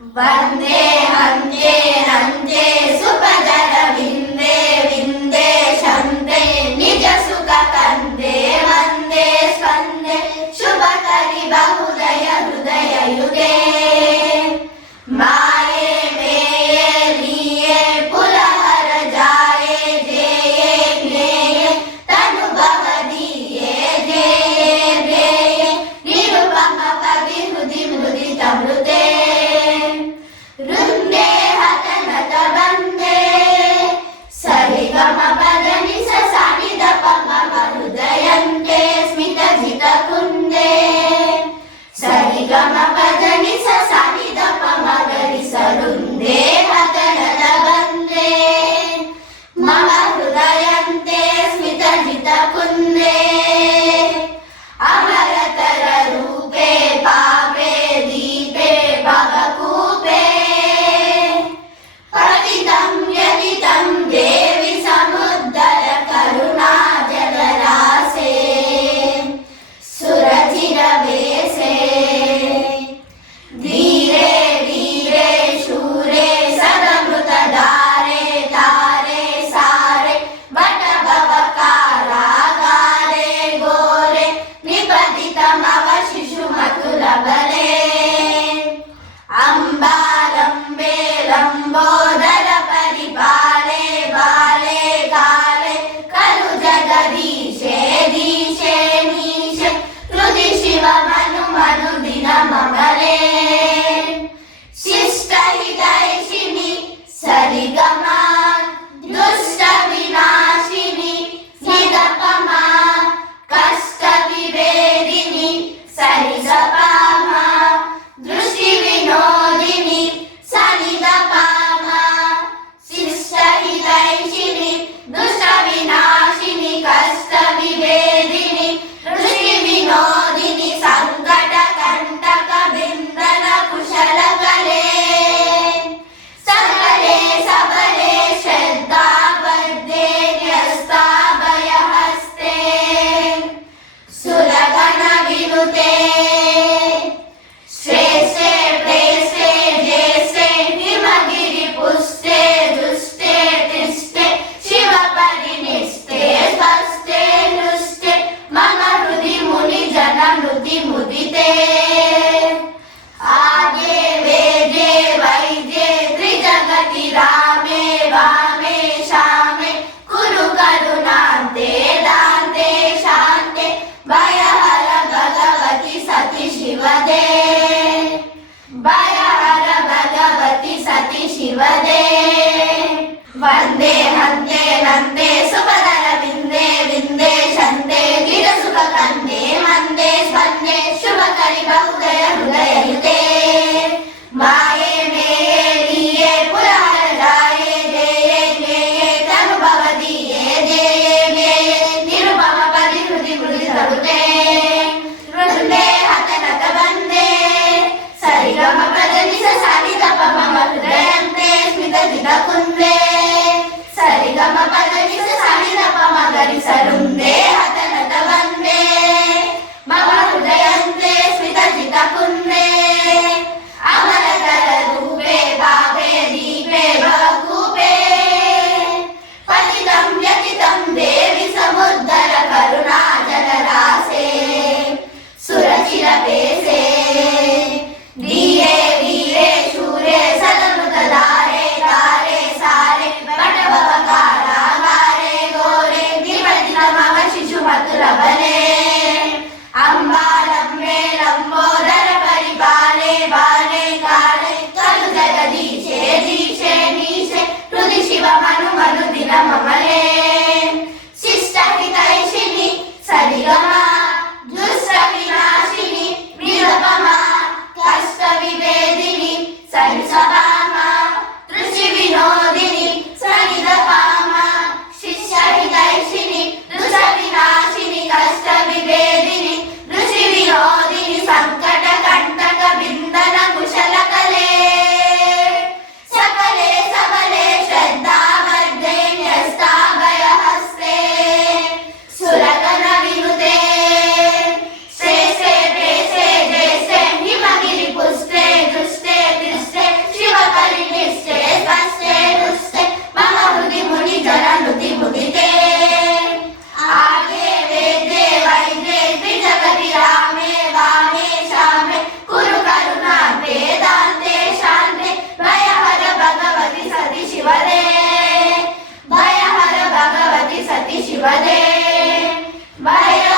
वन्दे हन्ते नन्ते सुपदर विन्दे विन्दे शन्ते निज सुख कन्दे वन्दे स्पन्दे शुभकरि बहुदय हृदय युगे माये मेये लीये पुरहर जाये जेये ज्ञेये तनुभव दीये जेये ध्येये निरुपम कवि हृदि मुदित मृते वृन्दे हतनत वन्दे सरिगम पदनि सनि दप मम हृदयन्ते स्मित जित कुन्दे सरिगम पदनि सनि दप मगरि सरुन्दे हतनत वन्दे मम हृदयन्ते स्मित जित कुन्दे अमरतर रूपे पापे दीपे भवकूपे पतितं व्यतितं देवि समुद्दर करुणा जलरासे सुरचिरवेशे धीरे धीरे शूरे सदमृतधारे तारे सारे वटभव कारागारे घोरे निपतितमव शिशुमतुलबले अम्बालम्बे लम्बोदर परिपाले बाले काले खलु जगदीशे दीशे नीशे हृदि शिव मनु मनु दिन ममले शिष्ट हितैषिणि सरिगमा दुष्ट विनाशिनि निदपमा कष्ट विभेदिनि सरिगपामा दृष्टि विनोदिनि सनिदपामा शिष्ट हितैषिणि दुष्ट विनाशिनि कष्ट विभेदिनि दृष्टि विनोदिनि संकट कंटक बिंदन कुशल कले सकले सबले श्रद्धा बद्धे न्यस्ता भयहस्ते सुरगण विनुते श्रेष्ठे प्रेष्ठे ज्येष्ठे हिमगिरि पुष्टे दुष्टे तिष्ठे शिव परिनिष्ठे स्पष्टे हृष्टे मम हृदि मुनि जन मृति मुदिते आगे वेदे वैद्ये त्रिजगति रामे वामे शामे कुरु करुणान्ते दान्ते शान्ते भयहर भगवति सति शिवदे भयहर भगवति सति शिवदे वन्दे हन्ते नन्ते सुपदर विन्दे विन्दे शन्ते गिरसुख कन्दे वन्दे स्पन्दे शुभकरि बहुदय हृदय युते माये मेये लीये पुरहर जाये जेये ज्ञेये तनुभव दीये जेये ज्ञेये निरुपम परि हृदि मुदित मृते वृन्दे हतनत वन्दे सरिगम पदनि सनि दप मम हृदयन्ते स्मित जित कुन्दे सरिगम पदनि सनि दप मगरि सरुन्दे हतनत वन्दे मम हृदयन्ते स्मित जित कुन्दे अमरतर रूपे पापे दीपे भवकूपे पतितं व्यतितं देवि समुद्दर करुणा जलरासे सुरचिरवेशे धीरे धीरे शूरे सदमृतधारे तारे सारे वटभव कारागारे घोरे निपतितमव शिशु पदे वयो